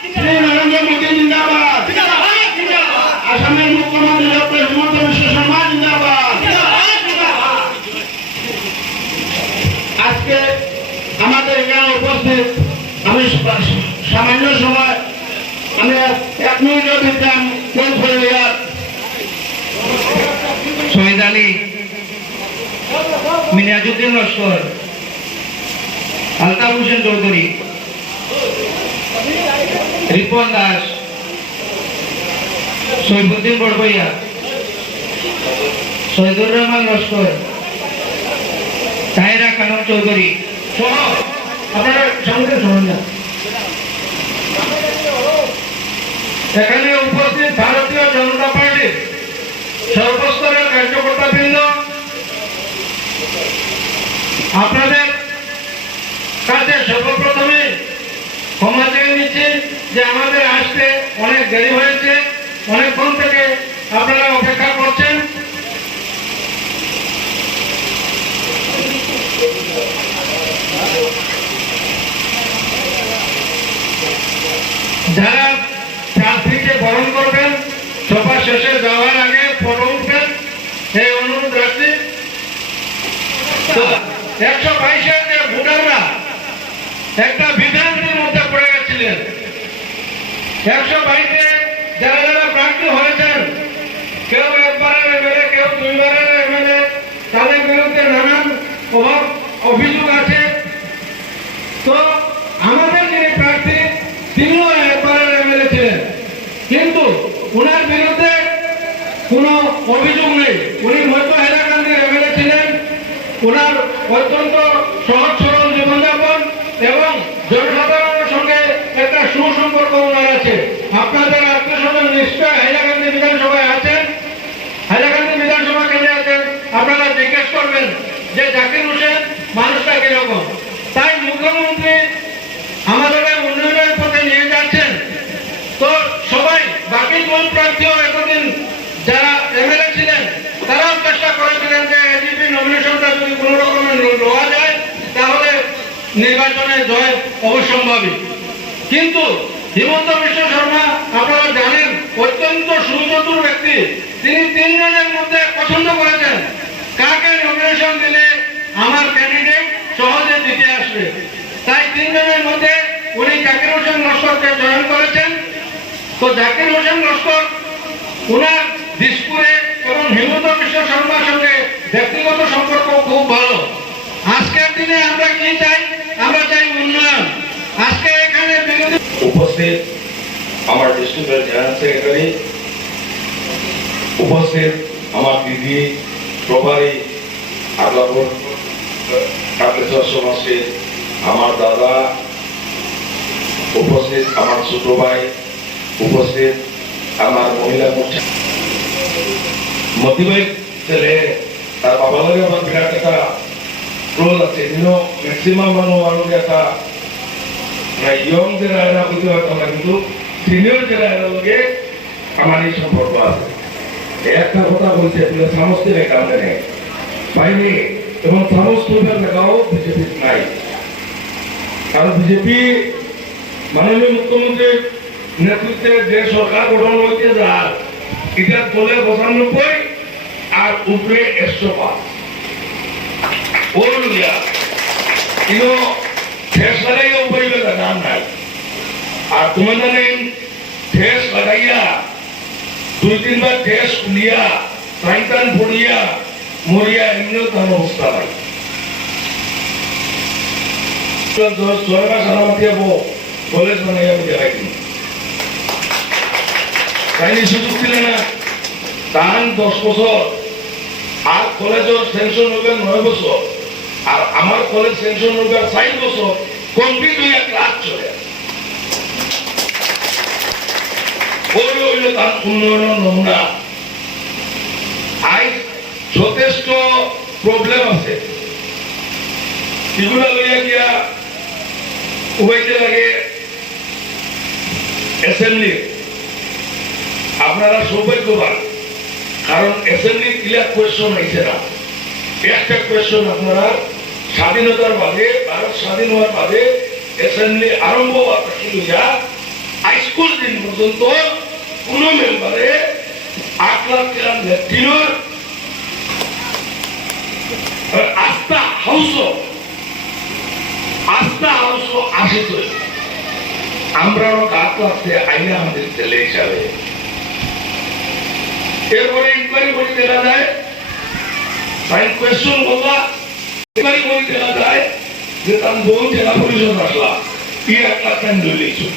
শ্রী নরেন্দ্র মোদী জিন্দাবাদ, আসামের মুখ্যমন্ত্রী ডক্টর হিমন্ত বিশ্ব শর্মা জিন্দাবাদ। আজকে আমাদের এখানে উপস্থিত, আমি সামান্য সময় আমি 1 মিনিটের ভিতরে শহীদ আলী, মিনাজুদ্দিন লস্কর, আলতাফ হোসেন চৌধুরী, রিপন দাস, সৈফুদ্দিন বড়বইয়া, শহীদুর রহমান লস্কর, তাহেরা খানম চৌধুরী সহ আপনারা সঙ্গে শুনুন না। এখানে উপস্থিত ভারতীয় জনতা পার্টির সর্বস্তরের কার্যকর্তাবৃন্দ, আপনাদের কাছে সর্বপ্রথমে ক্ষমা চেয়ে নিচ্ছি যে আমাদের আসতে অনেক দেরি হয়েছে, অনেকক্ষণ থেকে আপনারা অপেক্ষা করছেন। যারা প্রার্থীকে বরণ করবেন সভা শেষে যাওয়ার আগে ফটো উঠবেন, এই অনুরোধ রাখছি। 122-এর যে ভোটাররা একটা বিভ্রান্তির মধ্যে পড়ে গেছিলেন, 122-এ যারা যারা প্রার্থী হয়েছেন, কেউ একবারের এমএলএ, কেউ 2বারের এমএলএ, তাদের বিরুদ্ধে নানান অভিযোগ আছে। তো আমাদের যিনি প্রার্থী তিনিও একবারের এমএলএ ছিলেন, কিন্তু ওনার বিরুদ্ধে কোনো অভিযোগ নেই। উনি মধ্য হাইলাকান্দির এমএলএ ছিলেন, ওনার অত্যন্ত সহজ সরল জীবনযাপন এবং জনসাধারণের সঙ্গে একটা সুসম্পর্ক ওনার আছে। আপনাদের আত্মীয়স্বজন নিশ্চয় হাইলাকান্দি বিধানসভায় আছেন, হাইলাকান্দি বিধানসভা কেন্দ্রে আছেন, আপনারা জিজ্ঞেস করবেন যে জাকির হোসেন মানুষটা কিরকম। তাই মুখ্যমন্ত্রী আমাদের উন্নয়নের পথে নিয়ে যাচ্ছেন। তো সবাই বাকি কোন প্রার্থীও এতদিন যারা এমএলএ ছিলেন তারাও চেষ্টা করেছিলেন যে এজিপি নমিনেশনটা যদি কোনো রকমের লওয়া যায় তাহলে নির্বাচনে জয় অবশ্যম্ভাবী। কিন্তু হিমন্ত বিশ্ব শর্মা আপনারা জানেন অত্যন্ত সুচতুর ব্যক্তি, তিনি 3 জনের মধ্যে পছন্দ করেছেন কাকে নমিনেশন দিলে আমার ক্যান্ডিডেট সহজে জিতে আসবে। তাই 3 জনের মধ্যে উনি জাকির হোসেন লস্করকে চয়ন করেছেন। তো জাকির হোসেন লস্কর ওনার দিসপুরে এবং হিমন্ত বিশ্ব শর্মার সঙ্গে ব্যক্তিগত সম্পর্ক খুব ভালো। আজকের দিনে আমরা কি চাই? আমরা চাই উন্নয়ন। আজকে এখানে উপস্থিত আমার ডিস্ট্রিক্টের জেনারেল সেক্রেটারি, উপস্থিত আমার দিদি প্রভারী আদাপুর কাকেশ্বর সমাজের আমার দাদা, উপস্থিত আমার ছোট ভাই, উপস্থিত আমার মহিলা মোর্চা মতিবাই ছেলে, তার বাবা লাগে আমার বিরাট একটা ক্লোজ আছে। ম্যাক্সিমাম মানুষ একটা ইয়ং যারা এরা বুঝতে পারতাম না, কিন্তু সিনিয়র যারা এরা লোকে আমার এই সম্পর্ক আছে। একটা কথা বলছে সমস্ত কারণে নেই বাইরে এবং সমস্ত লেখাও বিজেপি নাই। কারণ বিজেপি মাননীয় মুখ্যমন্ত্রীর নেতৃত্বে যে সরকার গঠন হয়েছে যার এটা তোলে 95 আর উপরে 105 কিন্তু ঠেস লাগাইয়া উপরে নাম নাই। আর তোমার জানেন ঠেস লাগাইয়া 2-3 বার ঠেস খুলিয়া সাইতান পড়িয়া মরিয়া এমনিও তার অবস্থা নাই। 6 মাস আরামাতি কলেজ বানাইয়া দেখাই দিন তাইনি সুযোগ দিলে না। তার 10 বছর আর কলেজের সেনশন হবে 9 বছর, আর আমার কলেজ সেনশন হবে 4 বছর, কমপ্লিট হইয়া ক্লাস চলে হইল তার উন্নয়নের নমুনা। আজ যথেষ্ট প্রবলেম আছে, এগুলা লইয়া গিয়া উবাইতে লাগে অ্যাসেম্বলি। আপনারা সৌভাগ্যবান, কারণ অ্যাসেম্বলি ক্লিয়ার কোয়েশ্চন হয়েছে না। একটা কোয়েশ্চন আপনারা স্বাধীনতার বাদে, ভারত স্বাধীন হওয়ার বাদে অ্যাসেম্বলি আরম্ভ হওয়ার লইয়া আজ 21 দিন পর্যন্ত কোন মেম্বারে 8 লাখ টাকা লেটিনোর আস্থা হাউস আসে তো আমরা 8 লাখ আইনে আমাদের ছেলে হিসাবে এরপরে ইনকোয়ারি করে দেখা যায় সাইন কোয়েশ্চন বললা ইনকোয়ারি করে দেখা যায় যে তার বোন জেলা পরিষদ আসলা 1 লাখ টাকা দিয়েছো